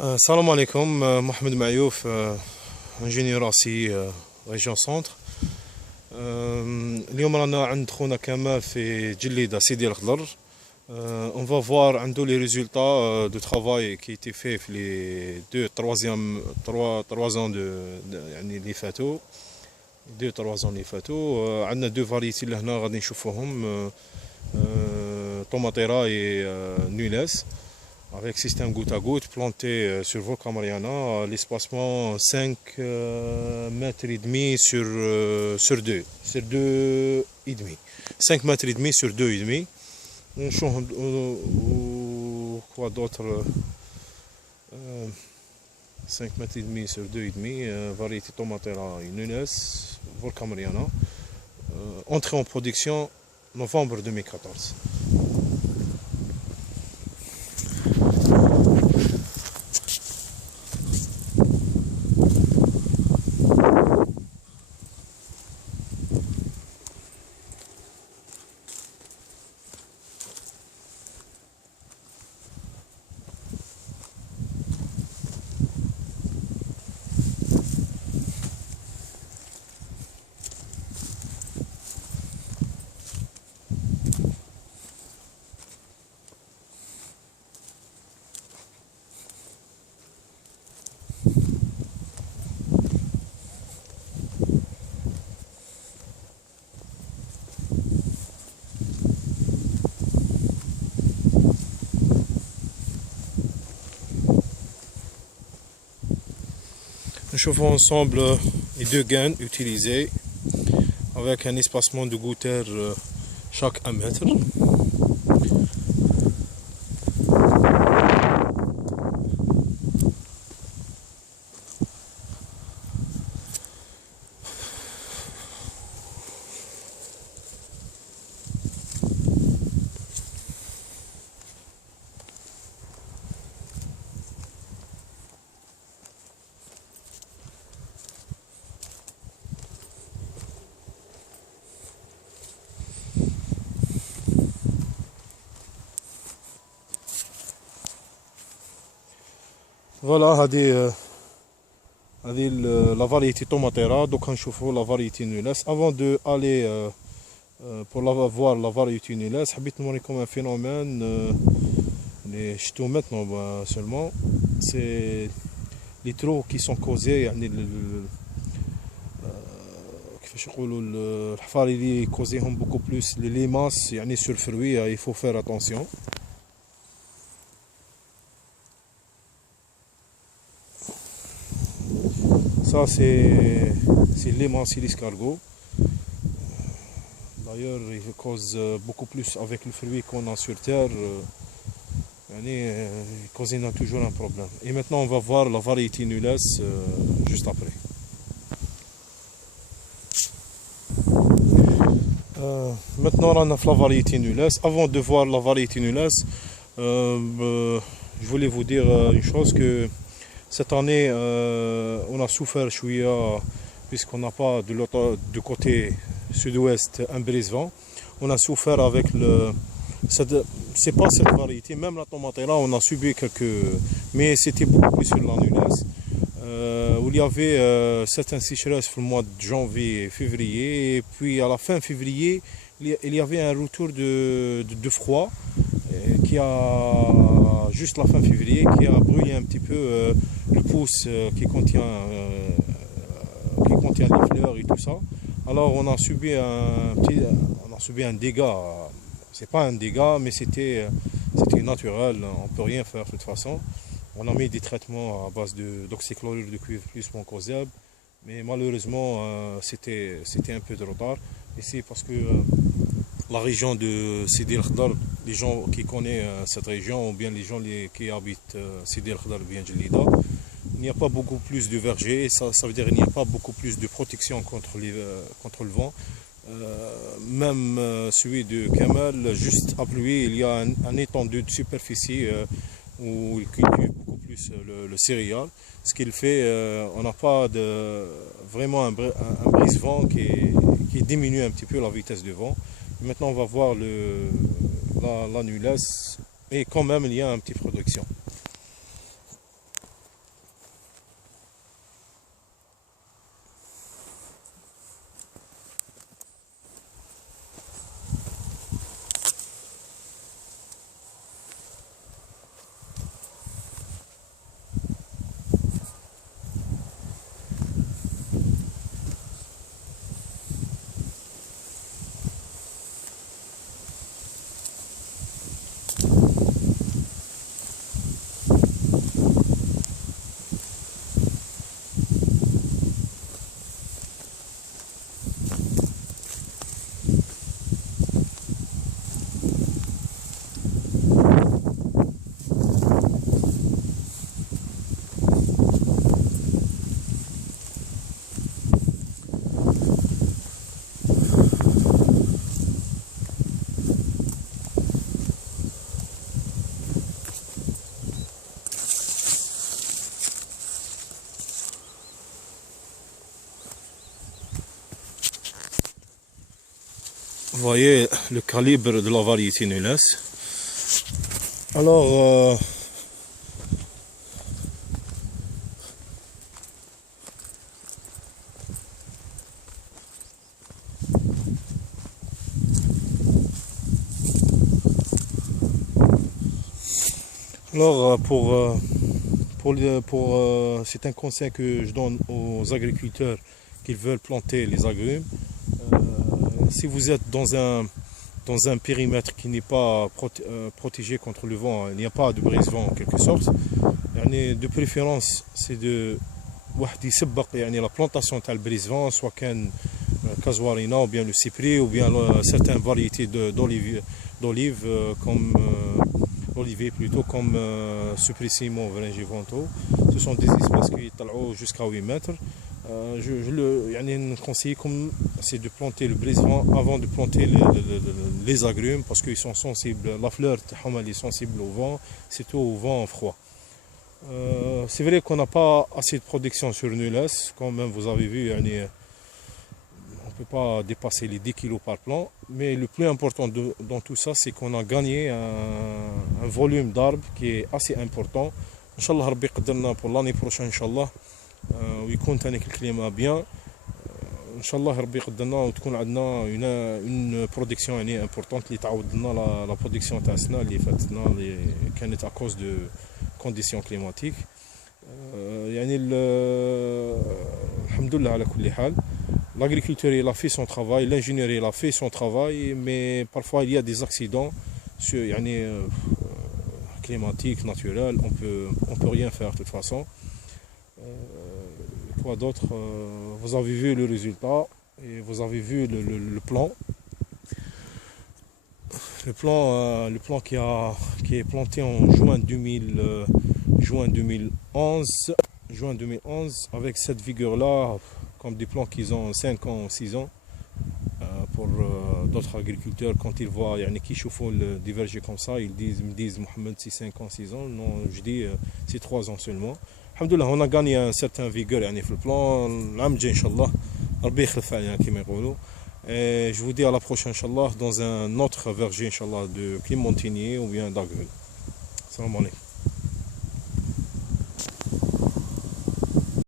Salam alaikum, Mohamed Mayouf, ingénieur assis, région centre. اليوم رانا عند خونا كمال في جليدة سيدي الخضر. On va voir عنده les résultats de travail qui étaient faits في les trois ans يعني اللي فاتوا. 3 ans اللي فاتوا. عندنا دو فاريتي لهنا غادي نشوفوهم. Tomatera et Nunes avec système goutte à goutte planté sur Volca Mariana, l'espacement 5 mètres et demi sur 2 et demi, 5 mètres et demi sur 2 et demi. Quoi d'autre, 5 mètres et demi sur 2 et demi, variété Tomatera et Nunes, Volca Mariana, entrée en production novembre 2014. Nous chauffons ensemble les deux gaines utilisées avec un espacement de goutteur chaque 1 mètre. Voilà, la variété Tomatera, donc on chauffe la variété Nunes. Avant de aller pour voir la variété Nunes, je vais vous montrer un phénomène, je te maintenant seulement, c'est les trous qui sont causés, كيفاش يقولوا الحفار اللي كوزيهم beaucoup plus les limaces يعني sur le fruit, il faut faire attention. Ça c'est l'immense l'escargot. D'ailleurs il cause beaucoup plus avec le fruit qu'on a sur terre. Il cause toujours un problème. Et maintenant on va voir la variété Nules juste après. Maintenant on a la variété Nules. Avant de voir la variété Nules, je voulais vous dire une chose que cette année, on a souffert chouïa puisqu'on n'a pas du côté sud-ouest un brise-vent. On a souffert avec c'est pas cette variété, même la Tomatera, on a subi mais c'était beaucoup plus sur la Nules. Où il y avait certaines sécheresses le mois de janvier et février, et puis à la fin février, il y avait un retour de froid qui a juste la fin février qui a brûlé un petit peu le pouce qui contient les fleurs et tout ça. Alors on a subi un dégât. C'est pas un dégât, mais c'était naturel. On peut rien faire de toute façon. On a mis des traitements à base d'oxychlorure de cuivre plus mancozeb, mais malheureusement c'était un peu de retard ici parce que la région de Sidi El Khadar, les gens qui connaissent cette région ou bien les gens qui habitent Sidi El Khadar bien Jlida, il n'y a pas beaucoup plus de vergers, ça veut dire qu'il n'y a pas beaucoup plus de protection contre le vent. Même celui de Kamal, juste à pluie, il y a un étendue de superficie où il cultive beaucoup plus le céréal. Ce qu'il fait, on n'a pas vraiment un brise-vent qui diminue un petit peu la vitesse du vent. Maintenant, on va voir la Nules et quand même il y a une petite production. Vous voyez le calibre de la variété Nules. Alors, c'est un conseil que je donne aux agriculteurs qui veulent planter les agrumes. Si vous êtes dans un périmètre qui n'est pas protégé contre le vent, il n'y a pas de brise-vent en quelque sorte, de préférence c'est de واحد يسبق la plantation تاع البريزفان soit كان كازوارينا ou bien le cyprès ou bien certaines variétés d'olives comme olivier plutôt comme Suprissimo Vringivento. Ce sont des espèces qui طلعوا jusqu'à 8 mètres. Je conseille c'est de planter le brise-vent avant de planter les agrumes parce qu'ils sont sensibles, la fleur est sensible au vent, surtout au vent froid. C'est vrai qu'on n'a pas assez de production sur Nules, quand même vous avez vu, on ne peut pas dépasser les 10 kg par plant, mais le plus important dans tout ça, c'est qu'on a gagné un volume d'arbres qui est assez important. Inch'Allah, Rabbi قدرنا pour l'année prochaine, Inch'Allah, ويكون ثاني الكليما بيان ان شاء الله ربي يقدرنا وتكون عندنا اون برودكسيون امبورطونت اللي تعوض لنا لا برودكسيون تاع السنه اللي فاتتنا اللي كانت اكوز دو كونديسيون كليماتيك. الحمد لله على كل حال. L'agriculteur il a fait son travail, l'ingénieur il a fait son travail, mais parfois il y a des accidents climatiques, naturels, on peut rien faire de toute façon. Quoi d'autre, vous avez vu le résultat et vous avez vu le plan. Le plan qui est planté en juin 2011 avec cette vigueur-là, comme des plants qui ont 5 ans, 6 ans. Pour d'autres agriculteurs, quand ils voient qui chauffent le diverger comme ça, ils me disent Mohamed c'est 5 ans, 6 ans. Non, je dis c'est 3 ans seulement. Alhamdoulilah, on a gagné un certain vigueur في البلان. العام الجاي ان شاء الله ربي يخلف علينا كما يقولوا. Et je vous dis à la prochaine Inch'Allah dans un autre verger Inch'Allah de Clémentinier ou bien d'agrumes. Salam alaikum.